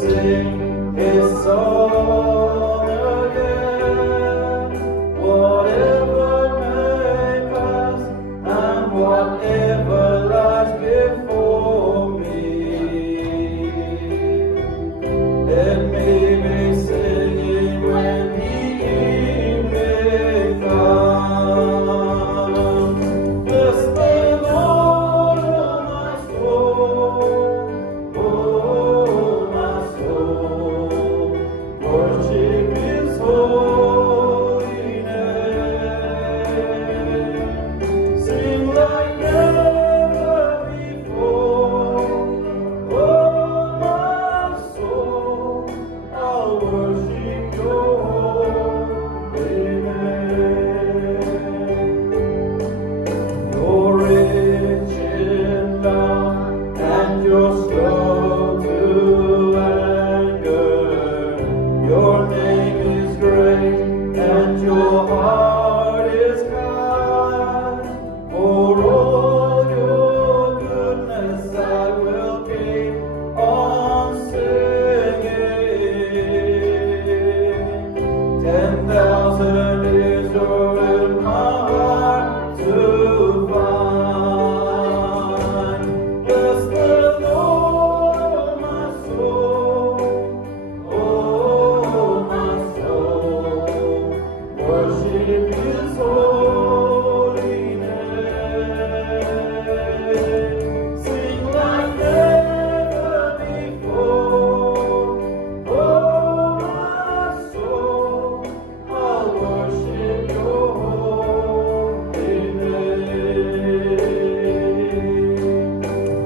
sing his song again. Whatever may pass and whatever lies before me, let me be singing when the evening comes. Bless the Lord, oh my soul, worship His holy name. Sing like never before, oh my soul, I'll worship Your holy name. You're rich in love and You're slow to anger. Your name is great and Your heart is kind. For all Your goodness I will keep on singing. 10,000 years are in my heart to find. Bless the Lord, oh my soul, worship His holy name. Sing like never before, oh my soul, I'll worship Your holy name.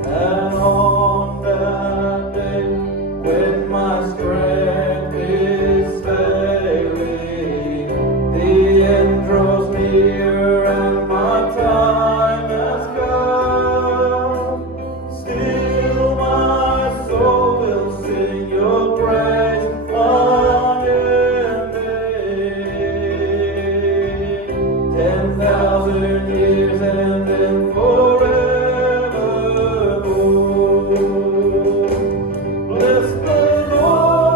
And on that day, when my strength is failing, the end draws near and my time has come, still my soul will sing Your praise unending. 10,000 years and then forevermore. Bless the Lord,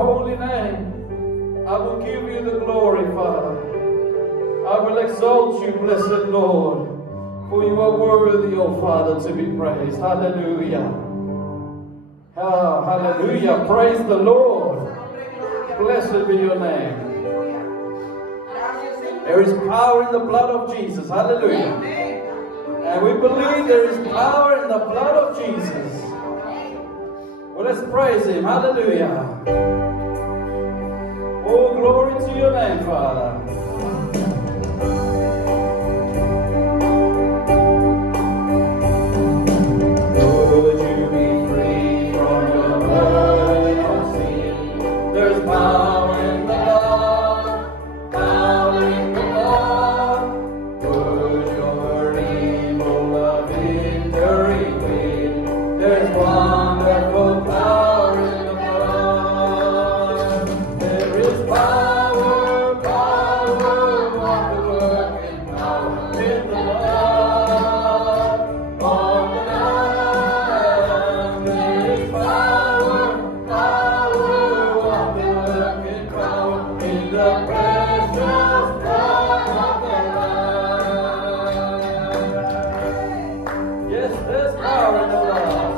holy name. I will give you the glory, Father. I will exalt you, blessed Lord, for you are worthy, O Father, to be praised. Hallelujah. Ah, hallelujah. Praise the Lord. Blessed be your name. There is power in the blood of Jesus. Hallelujah. And we believe there is power in the blood of Jesus. Well, let's praise him. Hallelujah. Oh, glory to your name, Father. Would you be free from your burden of sin? There's power in the blood, power in the blood. Would your evil a victory win? There's wonderful power in the blood. There is power, power, wonder working power in the blood of the Lamb. There is power, power, wonder working power in the precious blood of the Lamb. Yes, there's power in the blood.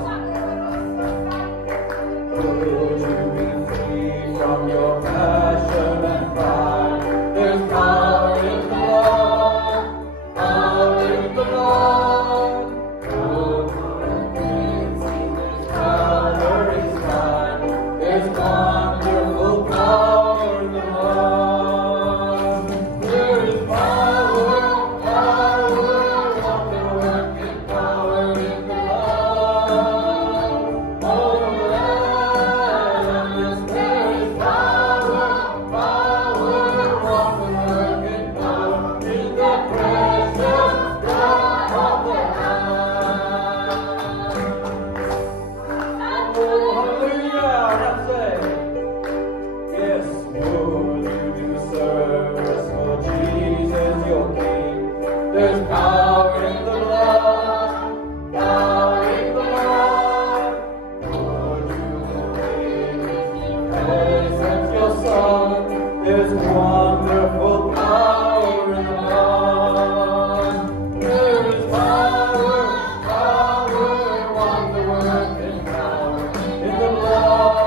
Would you be free from your passion and pride? There's power in the blood, power in the blood. Good and cleansing, there's Calvary's kind. There's wonderful power in the blood. There is power, power, wonder working power in the blood. Oh, yes, there is power, power, wonder working power in the precious blood of the Lamb. Oh, hallelujah, that's it. Yes, would you do service for Jesus your King? There's power in the blood, power in the blood. Would you live in presence your Son? There's wonderful power in the blood. There is power, power, wonder working power in the blood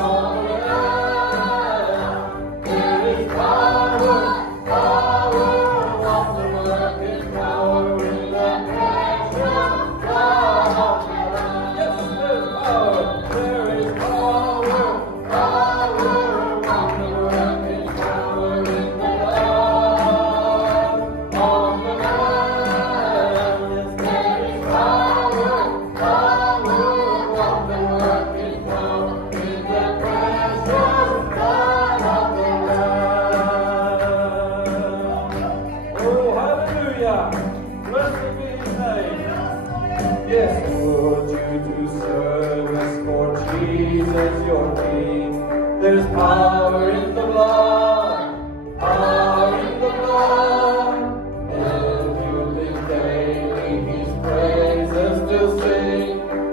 of the Lamb. There is power, power, wonder working power in the precious blood of the Lamb. Yes, there's power. There is power, power, wonder working power in the blood of the Lamb. Yes, there is power, power, wonder working power in the precious blood of the Lamb. Oh, hallelujah. Blessed be his name. Yes, would you do service for Jesus your King? There's power in the blood, power in the blood. If you live daily his praises to sing,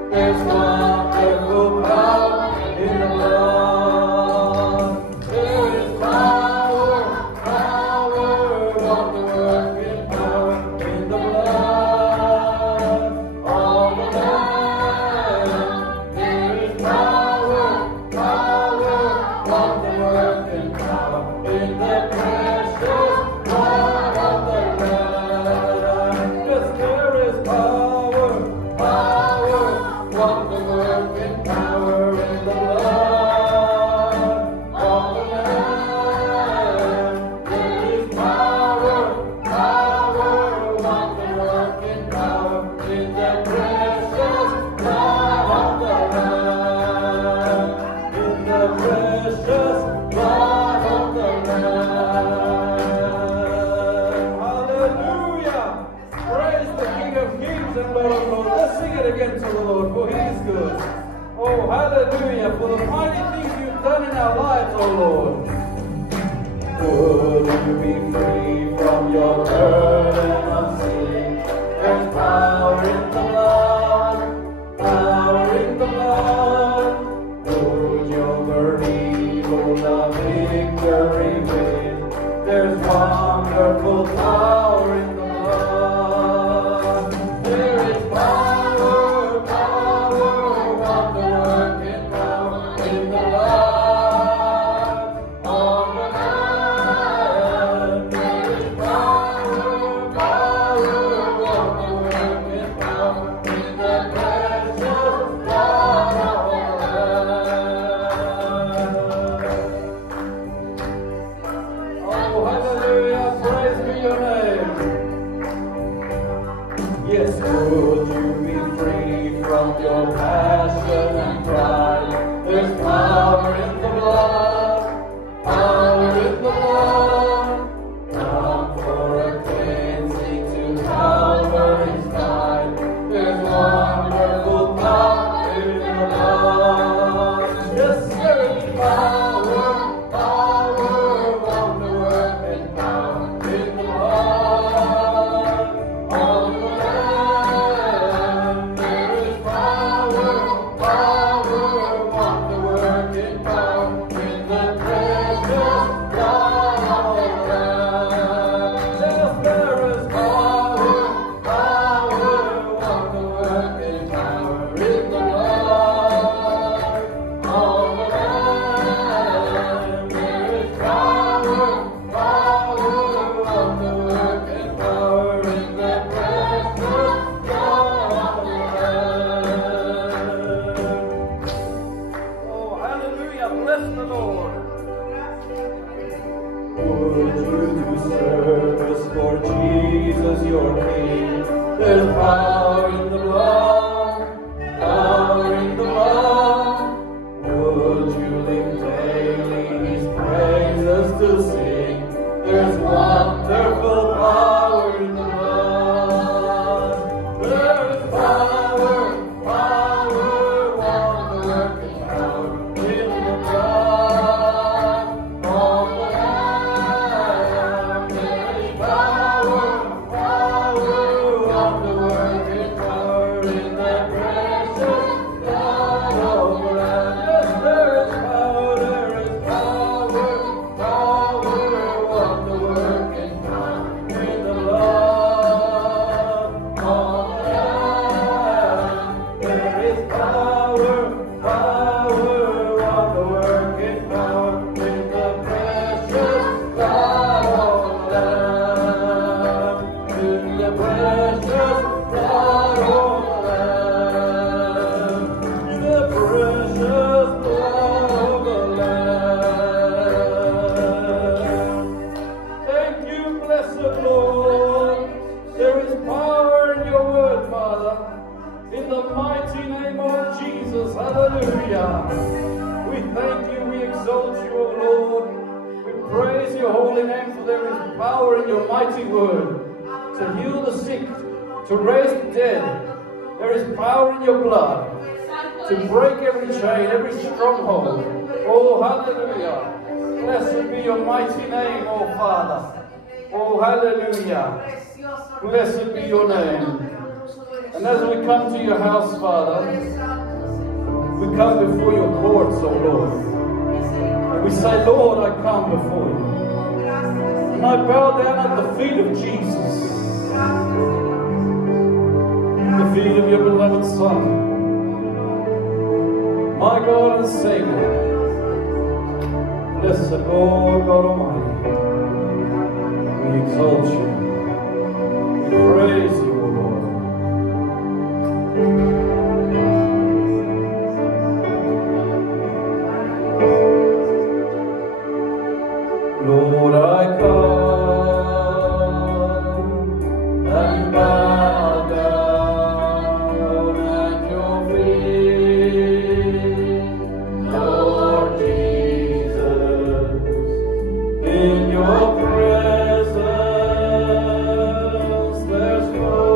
there's wonderful power in the blood. There is power, power, wonder working power in the blood of the Lamb. There is power, power, wonder working power in the precious blood of the Lamb. Yes, there is power, power, wonder working power in the blood of the Lamb. There is power, power, wonder working power in the precious blood of the Lamb. In the precious blood of the Lamb. Hallelujah. Praise the King of Kings and Lord of Lords. Let's sing it again to the Lord, for he is good. Oh, hallelujah, for the mighty things you've done in our lives, oh Lord. Would you be free from your burden of sin? There's power in the blood, power in the blood. Would your Yes, would you be free from your passion and pride? There's power in the blood, power in the blood. Come for a cleansing to Calvary's side. There's wonderful power in the blood. Yes, there is power, power, wonder working power in the blood. On the Lamb, there is power, power, wonder working power in the precious blood of the Lamb. Yes, there is power, power, wonder working power in the blood. On the Lamb, there is power, power, wonder working power in the precious blood of the Lamb. Oh, hallelujah, bless the Lord. Would you do service for Jesus your King? There's power in the blood, power in the blood. Would you live daily His praises to sing? There's wonderful power in the blood. There is power, power, wonder-working power in the blood. On the Lamb, there is power, power, wonder-working power in the precious blood of the Lamb. Yes, there is power, power, wonder-working power in the blood. On the Lamb, there is power, wonder-working power in the precious blood of the Lamb. In the precious blood of the Lamb. In the precious blood of the Lamb. Thank you, blessed Lord. There is power in your word, Father. In the mighty name of Jesus. Hallelujah. We thank you, we exalt you, O Lord. We praise your holy name, for there is power in your mighty word to heal the sick, to raise the dead. There is power in your blood to break every chain, every stronghold. Oh, hallelujah. Blessed be your mighty name, oh Father. Oh, hallelujah. Blessed be your name. And as we come to your house, Father, we come before your courts, oh Lord. And we say, Lord, I come before you. And I bow down at the feet of Jesus. The feet of your beloved Son. My God and Savior. Blessed Lord God Almighty. We exalt you. We praise you, O Lord. Lord, I come and bow down at your feet, Lord Jesus. In your presence there's fullness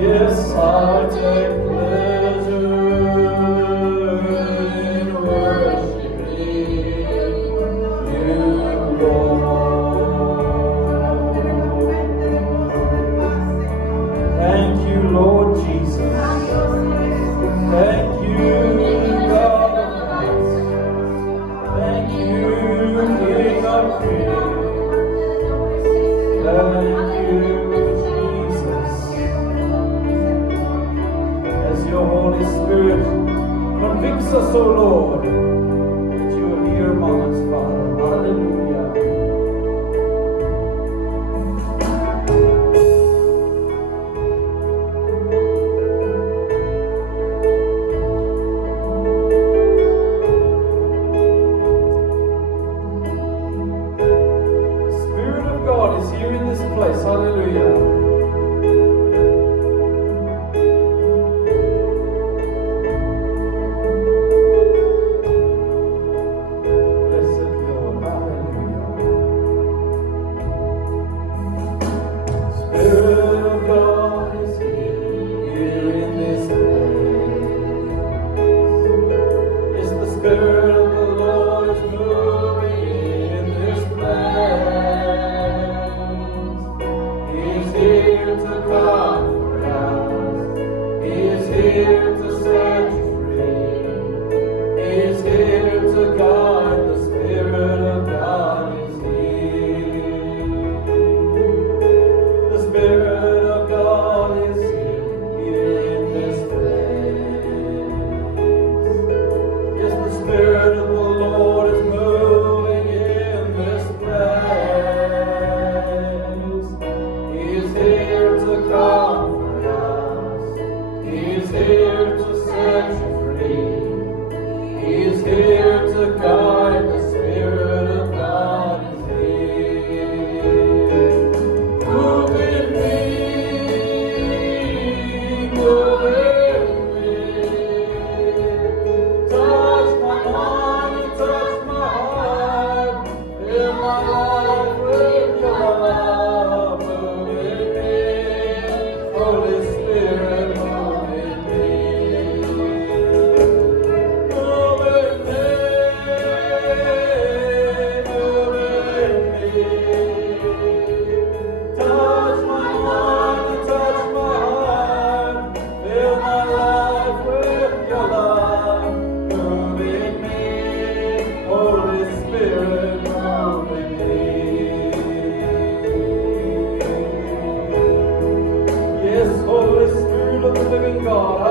Yes, I take pleasure in worshiping you, Lord. Thank you, Lord Jesus. Thank you, God of grace. Thank you, King of Kings. Thank you, Jesus. As your Holy Spirit convicts us, O Lord, that you are here among us, Father. Hallelujah. Hallelujah. Blessed Lord. Hallelujah. Spirit of God is here in this place. It's the Spirit of the Lord is moving in this place. He's here to comfort us. He's here to set you free. He's here to guide. The Spirit of God is here. The Spirit of God is here in this place. Yes, the Spirit of the Lord is moving in this place. He's here to comfort us. He's here to set you free. He's here to guide. The Spirit of God is here. Move in me, move in me. Touch my mind and touch my heart. Fill my life with your love. Move in me, Holy Spirit, move in me. Move in me, move in me. Touch my mind and touch my heart. Fill my life with your love. Move in me, Holy Spirit, move in me. Yes, Holy Spirit of the living God.